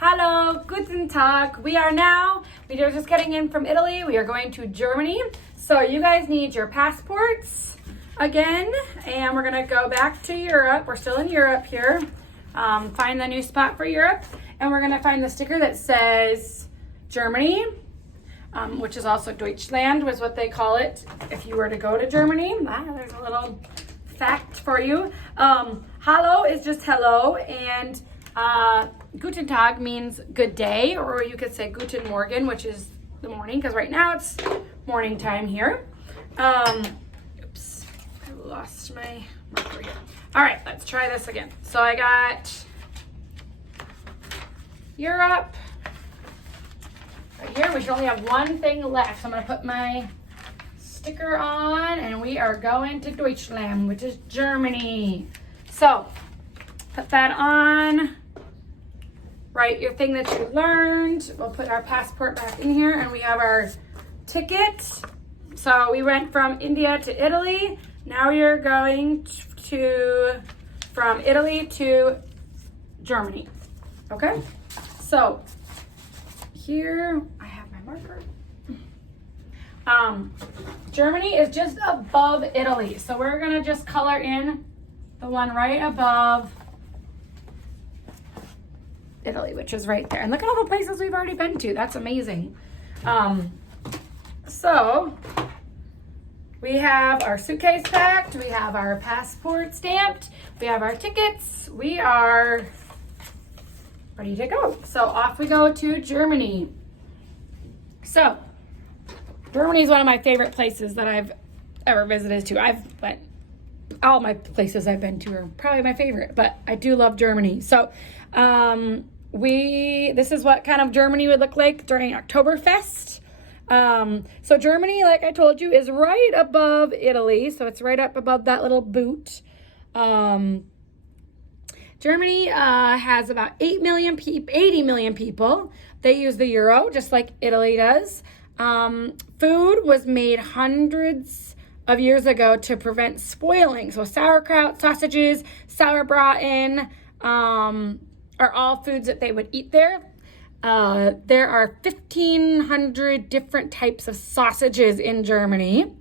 Hello, guten Tag. We are just getting in from Italy. We are going to Germany. So you guys need your passports again, and we're gonna go back to Europe. We're still in Europe here. Find the new spot for Europe, and we're gonna find the sticker that says Germany, which is also Deutschland, was what they call it if you were to go to Germany. There's a little fact for you. Hallo is just hello, and Guten Tag means good day, or you could say Guten Morgen, which is the morning, because right now it's morning time here. Oops, I lost my marker here. All right, let's try this again. So I got Europe right here. We should only have one thing left. So I'm going to put my sticker on, and we are going to Deutschland, which is Germany. So put that on. Write your thing that you learned. We'll put our passport back in here, and we have our ticket. So we went from India to Italy. Now we are going from Italy to Germany. Okay? So here I have my marker. Germany is just above Italy. So we're gonna just color in the one right above Italy, which is right there. And look at all the places we've already been to. That's amazing. So we have our suitcase packed. We have our passport stamped. We have our tickets. We are ready to go. So off we go to Germany. So Germany is one of my favorite places that I've ever visited to. All my places I've been to are probably my favorite, but I do love Germany. So this is what kind of Germany would look like during Oktoberfest. So Germany, like I told you, is right above Italy. So it's right up above that little boot. Germany has about 80 million people. They use the euro, just like Italy does. Food was made hundreds of years ago to prevent spoiling. So sauerkraut, sausages, sauerbraten, are all foods that they would eat there. There are 1,500 different types of sausages in Germany.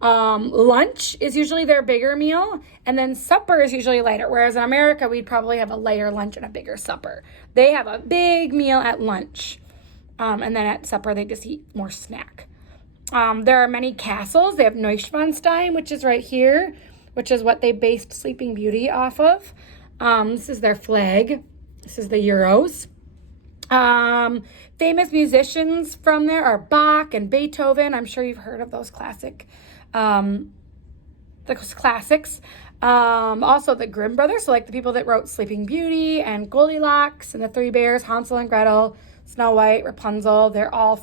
Lunch is usually their bigger meal, and then supper is usually lighter. Whereas in America, we'd probably have a lighter lunch and a bigger supper. They have a big meal at lunch, and then at supper, they just eat more snack. There are many castles. They have Neuschwanstein, which is right here, which is what they based Sleeping Beauty off of. This is their flag. This is the Euros. Famous musicians from there are Bach and Beethoven. I'm sure you've heard of those classics. Also the Grimm brothers, so like the people that wrote Sleeping Beauty and Goldilocks and the Three Bears, Hansel and Gretel, Snow White, Rapunzel. They're all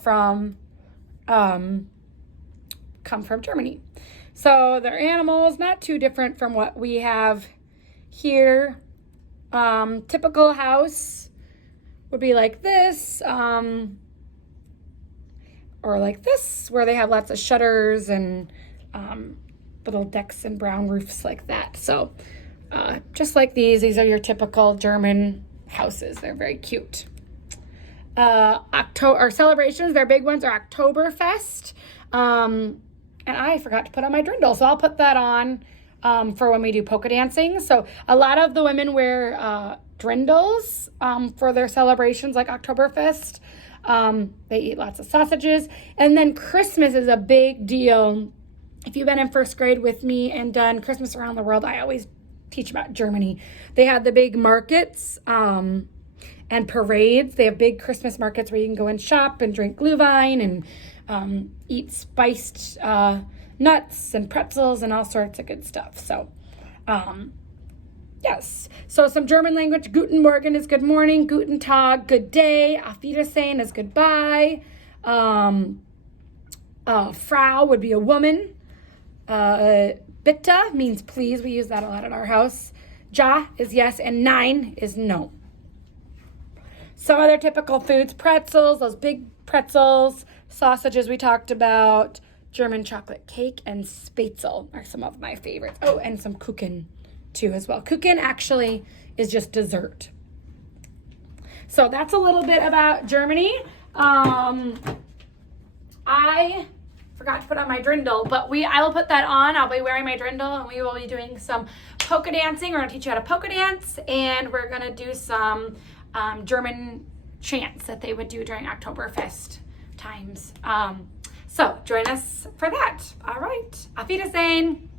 come from Germany. So their animals, not too different from what we have here. Typical house would be like this, or like this, where they have lots of shutters and little decks and brown roofs like that. So just like these are your typical German houses. They're very cute. Our celebrations, their big ones are Oktoberfest. And I forgot to put on my drindle, so I'll put that on for when we do polka dancing. So a lot of the women wear drindles for their celebrations like Oktoberfest. They eat lots of sausages. And then Christmas is a big deal. If you've been in first grade with me and done Christmas around the world, I always teach about Germany. They have the big markets and parades. They have big Christmas markets where you can go and shop and drink Glühwein and eat spiced nuts and pretzels and all sorts of good stuff. So, yes. So some German language. Guten Morgen is good morning. Guten Tag, good day. Auf Wiedersehen is goodbye. Frau would be a woman. Bitte means please. We use that a lot at our house. Ja is yes, and nein is no. Some other typical foods, pretzels, those big pretzels, sausages we talked about, German chocolate cake, and Spätzle are some of my favorites. Oh, and some Kuchen too as well. Kuchen actually is just dessert. So that's a little bit about Germany. I forgot to put on my Drindle, but I will put that on. I'll be wearing my Drindle, and we will be doing some polka dancing. We're going to teach you how to polka dance, and we're going to do some German chants that they would do during Oktoberfest times. So join us for that. All right. Auf Wiedersehen.